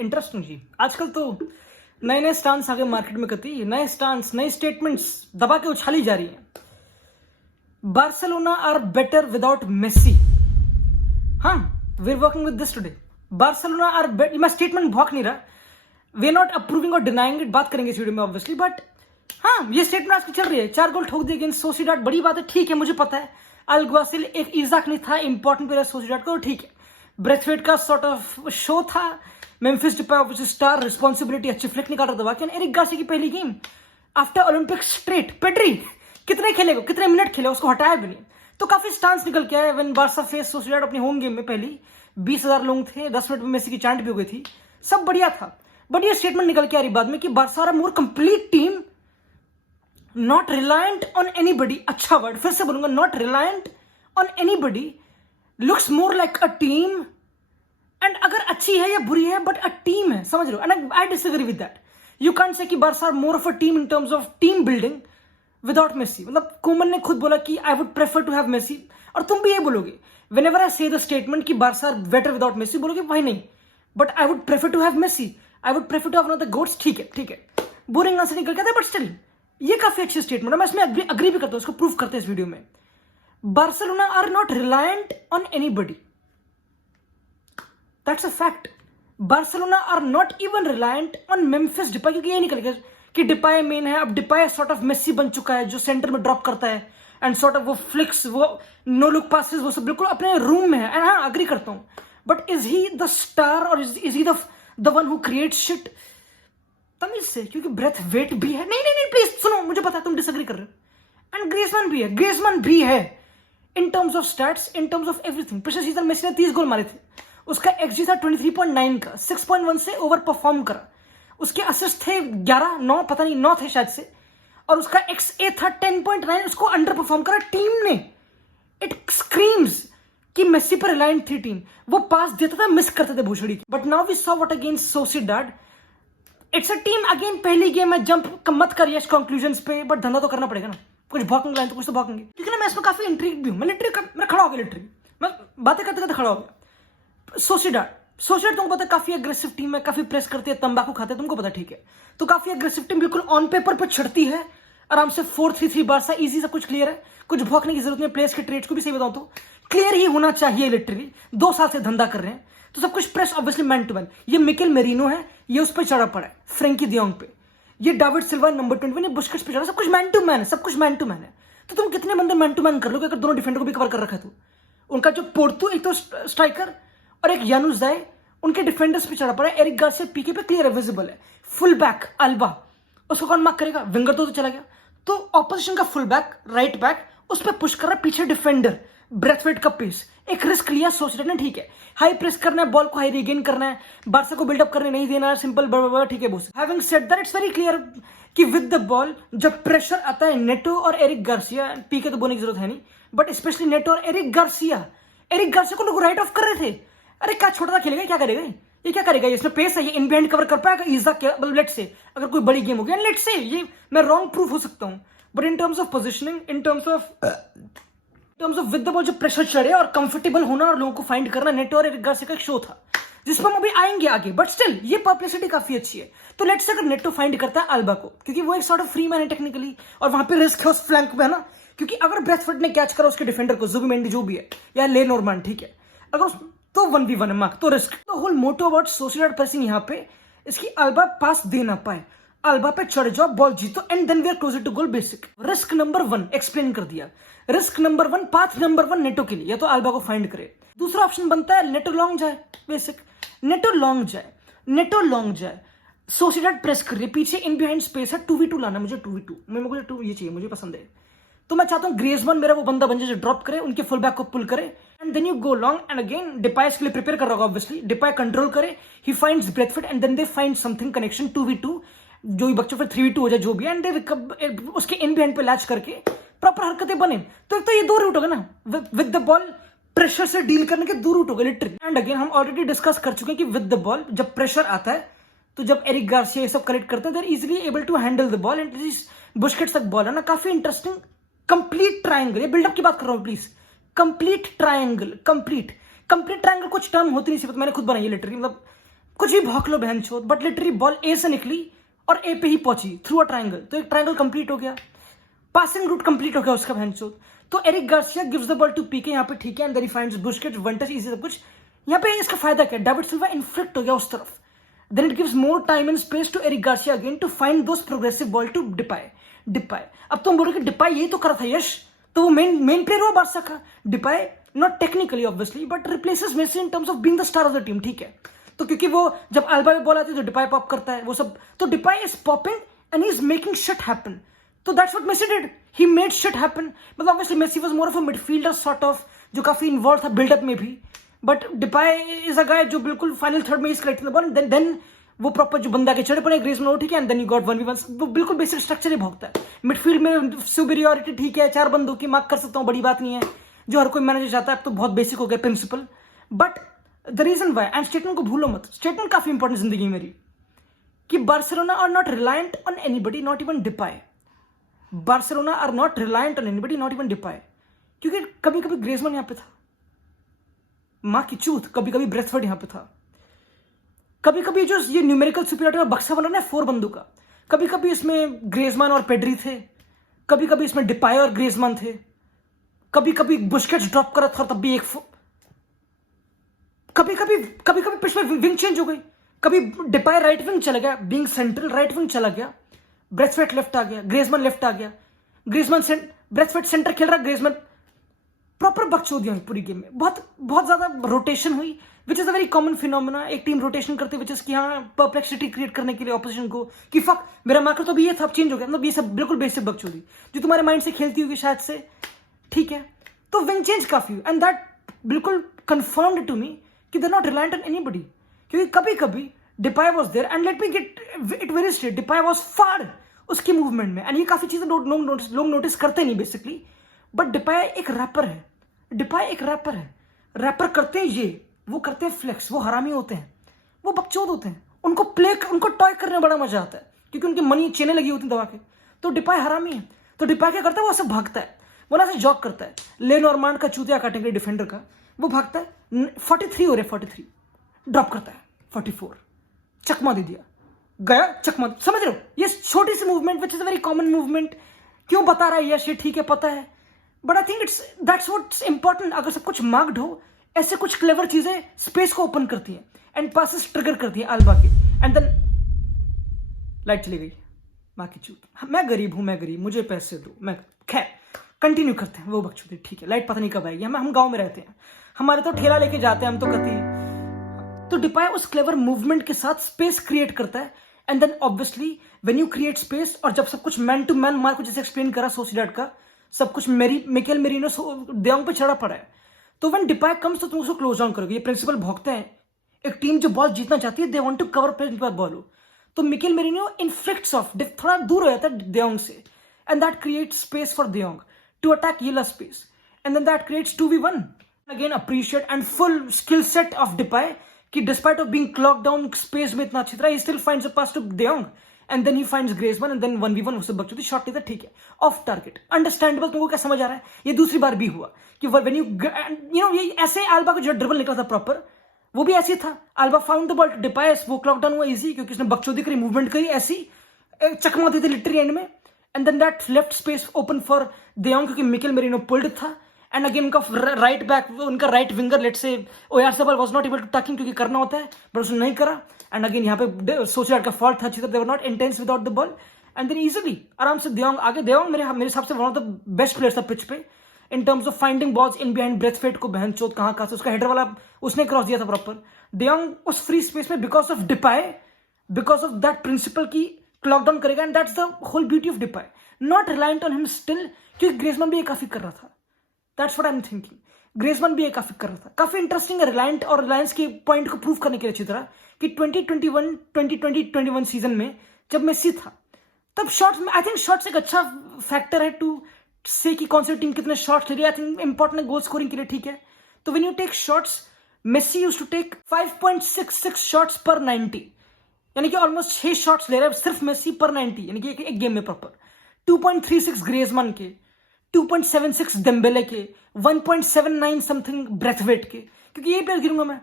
Interesting जी। आजकल तो नए नए स्टांस आगे मार्केट में करती है, नए स्टांस, नई स्टेटमेंट्स दबा के उछाली जा रही हैं। Barcelona are better without Messi. हाँ, we are working with this today. Barcelona are better. मैं स्टेटमेंट भौंक नहीं रहा, we are not approving or denying it, बात करेंगे इस वीडियो में ऑब्वियसली, बट हाँ, ये स्टेटमेंट आज की चल रही है। 4 गोल ठोक दिए अगेंस्ट सोसिएडाड, बड़ी बात है, ठीक है, मुझे पता है। अल्ग्वासिल एक इजाक नहीं था, इंपॉर्टेंट प्लेयर सोसिएडाड को, ठीक है। ब्रेथवेट का सॉर्ट ऑफ शो था। मेम्फिस डिपाई विच स्टार रिस्पॉन्सिबिलिटी, अच्छी फ्लिक निकाल रहा था बाकी। एरिक गार्सिया की पहली game after Olympic straight. Pedri कितने खेलेगा, कितने मिनट खेले, उसको हटाया भी नहीं, तो काफी स्टांस निकल के आया। व्हेन बार्सा फेस सोसिएडाड अपनी होम गेम में, पहली 20,000 लोग थे, 10 मिनट में मेसी की चांट भी हो गई थी, सब बढ़िया था। बट ये स्टेटमेंट निकल के आ रही बाद में कि Barca are more complete team, not reliant on anybody. अच्छा वर्ड फिर से बोलूंगा, not reliant on anybody, looks more like a team. And अगर अच्छी है या बुरी है, बट अ टीम है, समझ रहे हो? And I disagree with that. You can't say कि Barca are more of a team in terms of team building without Messi. मतलब कोमन ने खुद बोला कि I would prefer to have Messi, और तुम भी ये बोलोगे whenever I say the statement कि Barca are better without Messi, बोलोगे भाई नहीं, but I would prefer to have Messi, I would prefer to have one of the goats. ठीक है, ठीक है, बोरिंग आंसर निकल गया था, बट स्टिल ये काफी अच्छी स्टेटमेंट है। मैं इसमें अग्री भी करता हूं, इसको प्रूफ करते हैं इस वीडियो में। Barcelona are not reliant on anybody, that's a fact. Barcelona are not even reliant on Memphis Depay, क्योंकि ये निकल गया कि डिपाई मेन है। अब डिपाई सॉर्ट ऑफ मेसी बन चुका है, जो सेंटर में ड्रॉप करता है एंड सॉर्ट ऑफ वो फ्लिक्स, वो नो लुक पासेस, वो सब बिल्कुल अपने रूम में है। एंड हाँ, अग्री करता हूं, but is he the star or is he the one who create shit? तमीज से, क्योंकि ब्रेथ वेट भी है। नहीं नहीं नहीं, प्लीज सुनो, मुझे पता है तुम डिसएग्री कर रहे हो। एंड ग्रीजमैन भी है, ग्रीजमैन भी है in terms of stats, in terms of everything. पिछले सीजन मेसी ने 30 गोल मारे थे, उसका एक्सजी था 23.9 का, 6.1 से ओवर परफॉर्म करा। उसके असिस्ट थे 11, 9, पता नहीं 9 थे शायद से, और उसका एक्सए था 10.9, उसको अंडर परफॉर्म करा टीम ने। इट स्क्रीम्स कि मेसी पर रिलायंट थी टीम। वो पास देता था, मिस करते थे भूषड़ी की। But now we saw what against Sociedad. It's a team again, पहली गेम में जंप मत कर यश कंक्लूजन्स पे, बट धंधा तो करना पड़ेगा ना। कुछ भौंकेंगे लाइन तो कुछ तो भौंकेंगे, क्योंकि ना मैं इसमें काफी इंट्रीग भी हूं। मैं लिटरली मैं खड़ा हो गया, लिटरली मैं बातें करते करते खड़ा हो गया। सोसिएडाड तुमको पता है काफी अग्रेसिव टीम है, काफी प्रेस करती है, तंबाकू खाते हैं, तुमको पता, ठीक है। तो काफी अग्रेसिव टीम बिल्कुल ऑन पेपर पर चढ़ती है आराम से। 4-3-3 बार्सा इजी, सब कुछ क्लियर है, कुछ भौंकने की जरूरत नहीं। प्लेयर्स के ट्रेड्स को भी सही बताऊं तो क्लियर ही होना चाहिए। लिटरली 2 साल से धंधा कर रहे हैं, तो सब कुछ press obviously man to man. ये मिकेल मेरिनो है, ये उस पर चढ़ा पड़ा है, फ्रेंकी डियोंग पे। ये डेविड सिल्वा नंबर 21 बुस्केट्स पे चढ़ा, सब कुछ मैन टू मैन है, सब कुछ मैन टू मैन है। तो तुम कितने बंदे मैन टू मैन कर लोगे अगर दोनों डिफेंडर को भी कवर कर रखा है? तो उनका जो पोर्तु, एक तो स्ट्राइकर और एक यानुजाए, उनके डिफेंडर्स पे चढ़ा पड़ा है। एरिक गार्सिया पीके पे क्लियर है, विजिबल है। फुल बैक अल्बा, उसको कौन मार्क करेगा? विंगर तो चला गया, तो ऑपोजिशन का फुल बैक, राइट बैक, उस पर पुश कर रहा है, पीछे डिफेंडर। ब्रेथवेट का पेस, एक रिस्क लिया सोसिएडाड ने, ठीक है। हाई प्रेस करना है, बॉल को हाई रिगेन करना है, बार्सा को बिल्डअप करने नहीं देना है, सिंपल बड़ा, ठीक है Bose. Having said that, it's very clear कि विद द बॉल जब प्रेशर आता है, नेटो और एरिक गार्सिया, पीके तो बोलने की जरूरत है नहीं, बट स्पेशली नेटो और एरिक गार्सिया को लोग राइट ऑफ कर रहे थे। अरे क्या छोटा सा खेलेगा, क्या करेगा ये, क्या करेगा? इसमें पेस है, ये इन बिहाइंड कवर कर पाएगा ईजा क्या? लेट से अगर कोई बड़ी गेम हो गया, लेट से, ये मैं रॉन्ग प्रूफ हो सकता हूं, but in terms of positioning, in terms of with the ball जो प्रेशर चढ़े और कंफर्टेबल होना और लोगों को फाइंड करना, नेटो और एरिक गार्सिया का एक शो था, जिसमें हम अभी आएंगे आगे। बट स्टिल ये पब्लिसिटी काफी अच्छी है। तो लेट्स से अगर नेटो फाइंड करता है अल्बा को, क्योंकि वो एक सॉर्ट ऑफ फ्री मैन है टेक्निकली, और वहां पे रिस्क है उस फ्लैंक पे, है ना। क्योंकि अगर ब्रेथवेट ने कैच करा उसके डिफेंडर को, जुबिमेंडी जो भी है, या लेनोर्मान, ठीक है, अगर तो 1v1 है मार्क, तो रिस्क। तो whole motto about Sociedad pressing यहाँ पे इसकी अल्बा पास दे ना पाए, अल्बा पे चढ़ जाओ, बॉल जीतो, and then we are closer to goal. Basic risk number 1 explain कर दिया। Risk number 1, path number 1 Neto के लिए, या तो अल्बा को फाइंड करे। दूसरा ऑप्शन बनता है नेटो लॉन्ग जाए, बेसिक नेटो लॉन्ग जाए। सोसिएडाड प्रेस कर रही है, पीछे इन बिहाइंड स्पेस है, 2v2 लाना, मुझे 2v2, मुझे 2 ये चाहिए, मुझे पसंद है। तो मैं चाहता हूं ग्रीजमैन मेरा वो बंदा बन जाए जो ड्रॉप करे, उनके फुल बैक को पुल करे, and then you go long. And again Depay इसके लिए प्रिपेयर कर रहा होगा ऑब्वियसली, डिपाई कंट्रोल करे, he finds Braithwaite, and then they find something connection 2v2, जो भी बच्चों फिर 3v2 हो जाए जो भी, एंड दे उसके इन बिहाइंड पे लैच करके प्रॉपर हरकतें बने। तो एक तो ये 2 रूट हो गए ना, विद द बॉल प्रेशर से डील करने के 2 रूट हो गए लिटरली। एंड अगेन हम ऑलरेडी डिस्कस कर चुके हैं कि विद द बॉल जब प्रेशर आता है, तो जब एरिक गार्सिया ये सब कलेक्ट करते हैं, they are easily able to handle the ball, and Busquets तक बॉल है ना, काफी इंटरेस्टिंग कंप्लीट ट्रायंगल। ये बिल्डअप की बात कर रहा हूं प्लीज, कंप्लीट ट्रायंगल कुछ टर्म होती नहीं, सिर्फ मैंने खुद बनाई है लिटरली, मतलब कुछ भी भौंक लो बहन छोड़, बट लिटरली बॉल ए से निकली और ए पे ही पहुंची थ्रू अ ट्राइंगल, तो एक ट्राइंगल कंप्लीट हो गया, पासिंग रूट कंप्लीट हो गया उसका बहन छोड़। तो Eric Garcia gives the ball to Pique यहाँ पे, ठीक है, and then he finds Busquets, one touch, easy सब कुछ। यहाँ पे इसका फायदा क्या, डेविड सिल्वा इन्फ्लिक्ट हो गया उस तरफ, then it gives more time and space to Eric Garcia again to find those progressive ball to Depay. अब तुम बोलो कि डिपाय यही तो कर था यश, तो वो मेन प्लेयर हुआ बार्सा का। Depay not technically obviously but replaces Messi in terms of being the star of the team, ठीक है। तो क्योंकि वो जब अल्बा में बॉल आती है तो डिपाय पॉप करता है, वो सब, तो Depay is popping and he is making shit happen. तो that's what Messi did, he made shit happen. मतलब obviously Messi was more of a midfielder sort of, जो काफी इन्वॉल्व था बिल्डअप में भी, बट डिपाय इज अ गाय जो बिल्कुल final third में is collecting the ball, then वो प्रॉपर जो बंदा के चढ़े पड़े ग्रीजमैन, वो ठीक है, and then you got 1v1, वो बिल्कुल बेसिक स्ट्रक्चर ही भोगता है। मिडफील्ड में सुपीरियरिटी ठीक है, 4 बंदों की मार्क कर सकता हूँ, बड़ी बात नहीं है, जो हर कोई मैनेजर चाहता है, तो बहुत बेसिक हो गया principle. But the reason why, and statement को भूलो मत, स्टेटमेंट काफी इंपॉर्टेंट जिंदगी मेरी, कि Barcelona are not reliant on anybody, not even Depay. Barcelona are not reliant on anybody, not even Depay. क्योंकि कभी कभी ग्रीजमैन यहाँ पे था, माँ की चूत, कभी कभी ब्रेथवर्ड यहाँ पे था, कभी कभी जो ये न्यूमेरिकल सुपीरियरिटी का बक्सा बना ना 4 बंदों का, कभी कभी इसमें ग्रीजमैन और पेड्री थे, कभी कभी इसमें डिपाय और ग्रीजमैन थे, कभी कभी बुस्केट्स ड्रॉप करा था तब भी एक, कभी कभी पिछले विंग चेंज हो गई, कभी डिपाय राइट विंग चला गया, बीइंग सेंट्रल राइट विंग चला गया, ब्रेथवेट लेफ्ट आ गया, ग्रीजमैन लेफ्ट आ गया, ग्रीजमैन ब्रेथवेट सेंटर खेल रहा, ग्रीजमैन प्रॉपर बकचोदी हुई पूरी गेम में, बहुत ज्यादा रोटेशन हुई, विच is a very common phenomena. एक टीम रोटेशन करते हुए कि हाँ परप्लेक्सिटी क्रिएट करने के लिए ऑपोजिशन को, कि फक मेरा मार्कर तो अभी ये था, अब चेंज हो गया, मतलब ये सब बिल्कुल बेसिक बकचोदी जो तुम्हारे माइंड से खेलती होगी शायद से, ठीक है। तो विंग चेंज काफी, एंड दैट बिल्कुल कंफर्म्ड टू मी कि they not reliant on anybody, क्योंकि कभी कभी Depay was there, and let me get it very straight, Depay was far उसकी मूवमेंट में, एंड ये काफी चीजें लोग नोटिस करते नहीं बेसिकली, बट डिपाय एक रैपर है, डिपाय एक रैपर है, रैपर करते हैं ये, वो करते हैं फ्लेक्स, वो हरामी होते हैं, वो बकचोद होते हैं, उनको टॉय करने में बड़ा मजा आता है, क्योंकि उनकी मनी चेने लगी होती दबा के। तो डिपाय हरामी है, तो डिपाय क्या करता है, वो ऐसे भागता है, वो ना ऐसे जॉग करता है, लेन और मान का चूतिया कैटेगरी डिफेंडर का, वो भागता है 43 हो रहे, 43 ड्रॉप करता है, 44 चकमा दे दिया, गया चकमा, समझ रहे हो, ये छोटी सी movement which is a very common movement. क्यों बता रहा है यश, ये ठीक है पता है, but I think that's what's important. अगर सब कुछ मार्क्ड हो, ऐसे कुछ क्लेवर चीजें स्पेस को ओपन करती हैं एंड पासेस ट्रिगर करती हैं अल्बा के, एंड देन लाइट चली गई, माँ की चूत, मैं गरीब हूं, मैं गरीब, मुझे पैसे दो, मैं, खैर कंटिन्यू करते हैं, वो बकचोदी, ठीक है, लाइट पता नहीं कब आएगी, हम गांव में रहते हैं, हमारे तो ठेला लेके जाते हैं हम तो कति। तो डिपाय उस क्लेवर मूवमेंट के साथ स्पेस क्रिएट करता है, and then obviously when you create space, और जब सब कुछ मैन टू मैन, मार्को जैसे एक्सप्लेन करा सोसिएडाड का, सब कुछ मिकेल मेरिनो देयोंग पे चढ़ा पड़ा है, तो व्हेन डिपाय कम्स तो तुम उसको क्लोज डाउन करोगे। ये प्रिंसिपल भोगते हैं, एक टीम जो बॉल जीतना चाहती है, they want to cover place by ball हो, तो मिकेल मेरिनो इनफ्लिक्ट्स ऑफ, थोड़ा दूर हो जाता है देयोंग से, and that creates space for de jong to attack येला space, and then that creates 2v1। Again appreciate and full skill set of Depay कि despite of being clock down space में इतना अच्छी तरह, he still finds a pass to de jong, and then he finds Griezmann, and then 1v1 उससे बकचोदी, shot नहीं था, ठीक है, ऑफ टारगेट, अंडरस्टैंडेबल। तुमको क्या समझ आ रहा है, ये दूसरी बार भी हुआ कि व्हेन यू नो, ये ऐसे अल्बा का जो ड्रिबल निकला था प्रॉपर, वो भी ऐसी था, अल्बा फाउंड द बॉल, डिपाय वो क्लॉक डाउन हुआ इजी, क्योंकि उसने बकचोदी करी, मूवमेंट करी ऐसी, चकमा दी थी लिटरली एंड में, and then that left space open for de jong, क्योंकि मिकेल मेरिनो पुल्ड था, एंड अगेन उनका राइट बैक, उनका right winger let's say Oyarzabal was not able to tucking, क्योंकि करना होता है बट उसने नहीं करा, एंड अगेन यहाँ पे सोसिएडाड का फॉल्ट था, they were not intense without the ball, and then easily आराम से देयोंग आगे, देयोंग मेरे हिसाब से one of the best players था पिच पे in terms of finding balls in behind Braithwaite को, बहन चोत कहाँ से उसका हेडर वाला उसने क्रॉस दिया था प्रॉपर, देयोंग उस फ्री स्पेस में because of Depay, because of that principle की क्लॉक डाउन करेगा, and that's the whole beauty of Depay, not reliant on him still, क्योंकि ग्रीजमैन भी ये काफी कर रहा था, that's what I am thinking, Griezmann भी ये काफी कर रहा था, काफी इंटरेस्टिंग है रिलायंट और रिलायंस के पॉइंट को प्रूव करने के लिए अच्छी तरह, कि 2020-21 सीजन में जब मेसी था, तब शॉट्स में आई थिंक शॉट्स एक अच्छा फैक्टर है टू से कि कौन सी टीम कितने शॉट्स ले रही है, आई थिंक इंपॉर्टेंट है गोल स्कोरिंग के लिए, ठीक है। तो when you take shots, Messi used to take 5.66 shots per 90, यानी कि ऑलमोस्ट 6 शॉट्स ले रहा है सिर्फ मेसी पर 90, यानी कि एक गेम में प्रॉपर, 2.36 ग्रीजमैन के, 2.76 डेम्बेले के, 1.79 समथिंग ब्रेथवेट के, क्योंकि ये प्लेयर गिरूंगा मैं,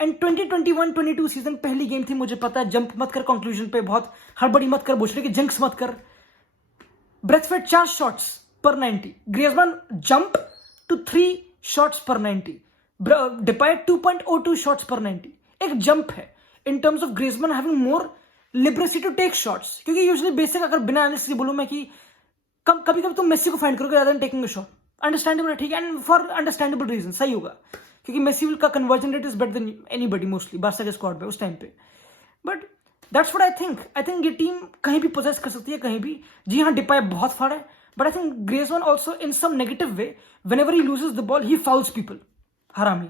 एंड 2021-22 सीजन पहली गेम थी, मुझे पता है, जंप मत कर कंक्लूजन पे, बहुत हड़बड़ी मत कर, बुशरे की जिंक्स मत कर। Brathwaite 4 shots per 90, ग्रिezmann jump to 3 shots per 90, Depay 2.02 shots per 90। एक जंप है in terms of Griezmann having more liberty to take shots, क्योंकि यूजुअली बेसिक अगर बिना एनालिसिस बोलूं मैं कि कभी कभी तुम मेसी को फाइंड करोगे rather than taking a shot, understandable है, ठीक है, एंड फॉर अंडरस्टैंडेबल रीजन सही होगा, क्योंकि मेसी का conversion rate is better than anybody mostly Barca के स्क्वाड पे उस टाइम पे। But that's what I think ये टीम कहीं भी पोजेस कर सकती है, कहीं भी। जी हाँ, डिपाई बहुत फाड़ है, but I think Griezmann also in some negative way, whenever he loses the ball he fouls people, हरामी,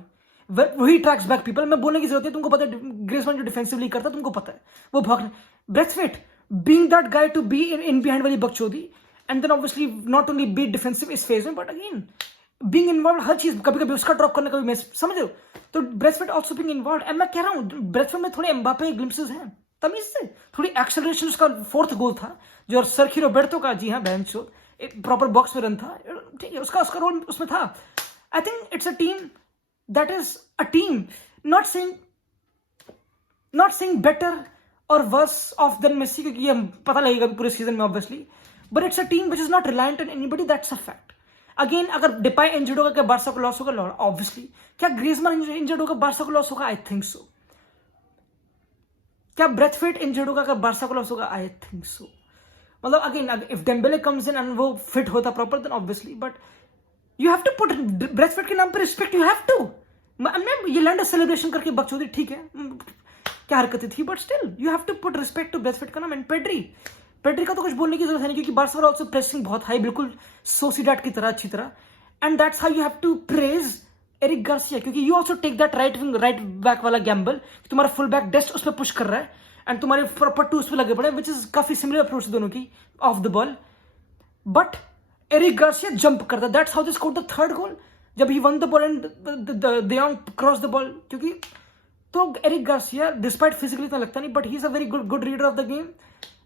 वही ट्रैक्स बैक पीपल। मैं बोलने की जरूरत है, तुमको पता है ग्रिezmann जो डिफेंसिवली करता है, तुमको पता है वो भाग। Braithwaite being that guy to be in behind वाली बकचोदी, and then obviously not only be defensive इस फेज में, बट अगेन बीइंग इन्वॉल्व हर चीज, कभी कभी उसका ड्रॉप करने, कभी मैं, समझ रहे हो, तो Braithwaite also being involve. And मैं कह रहा हूँ ब्रेथवेट में थोड़े एम्बापे ग्लिम्पसेस हैं, तमीज से थोड़ी एक्सेलरेशन, उसका 4th गोल था जो सर्खी रोबर्टो का, जी हाँ, बेंच शो प्रॉपर बॉक्स में रन था, ठीक है, उसका रोल उसमें था। I think it's a team that is a team, not saying better और वर्स ऑफ देन मेसी, क्योंकि ये पता लगेगा पूरे सीजन में obviously, but it's a team which is not reliant on anybody, that's a fact. Again अगर Depay injured होगा क्या बार्सा को लॉस होगा? ऑब्वियसली। क्या ग्रिezmann इंजर्ड होगा बार्सा को लॉस होगा? I think so. क्या ब्रेथवेट इंजर्ड होगा क्या बार्सा को लॉस होगा? I think so. मतलब again if Dembele comes in and वो फिट होता proper then obviously, but you have to put Braithwaite के नाम पर रिस्पेक्ट, यू हैव टू। मैं ये लैंड सेलिब्रेशन करके बकचोदी, ठीक है, क्या हरकतें थी, but still you have to put respect to Braithwaite का नाम। एंड पेड्री का तो कुछ बोलने की जरूरत है नहीं, क्योंकि बार्सा ऑल्सो प्रेसिंग बहुत हाई, बिल्कुल सोसिडाड की तरह अच्छी तरह। And that's how you have to praise Eric Garcia, क्योंकि you also take that right back वाला गैम्बल, तुम्हारा फुल बैक डेस्ट उस पर पुश कर रहा है एंड तुम्हारे पट्टू उस पर लगे पड़े, विच इज काफी सिमिलर अप्रोच दोनों की off the ball. But Eric Garcia jump करता, that's how they scored the 3rd goal, जब he won the ball and de Jong cross the ball. क्योंकि तो एरिक गार्सिया डिस्पाइट फिजिकली इतना लगता नहीं, but he is a very good reader of the game,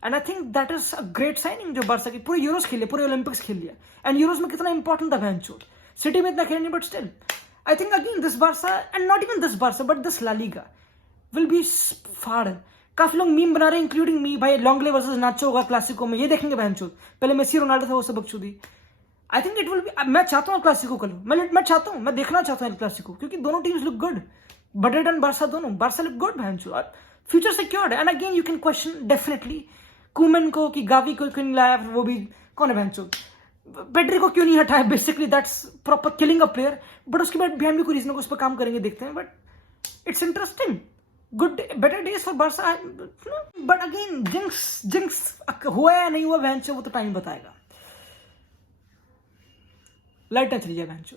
and I think that is a great signing जो Barca की। पूरे Euros खेल लिया, पूरे ओलंपिक्स खेल लिया, एंड यूरोस में कितना इंपॉर्टेंट था बेंचोट, सिटी में इतना खेल नहीं, but still I think again this Barca, and not even this Barca but this La Liga will be फाड़। काफी लोग मीम बना रहे हैं इंक्लूडिंग मी, भाई लॉन्गले वर्सेस नाचो होगा क्लासिको में, ये देखेंगे बेंचोट, पहले मेसी रोनाल्डो था वो सब बकचोदी। I think it will be, मैं चाहता हूँ क्लासिको कल, मैं चाहता हूँ, मैं देखना चाहता हूँ क्लासिको, क्योंकि दोनों teams look good, Madrid and Barca दोनों, बार्सा लुक गुड भैंसो, future secured. And again you can question definitely Koeman को कि गावी को क्यों नहीं लाया, वो भी कौन है भैंसो, पेड्री को क्यों नहीं हटाया, basically that's proper killing a player, but उसके बाद बिहाइंड भी कोई रीजन को उस पर काम करेंगे, देखते हैं, but it's interesting, good better days for Barca. But again jinx हुआ या नहीं हुआ भैंसो, वो तो टाइम बताएगा। लाइट चली जाए भैंसो।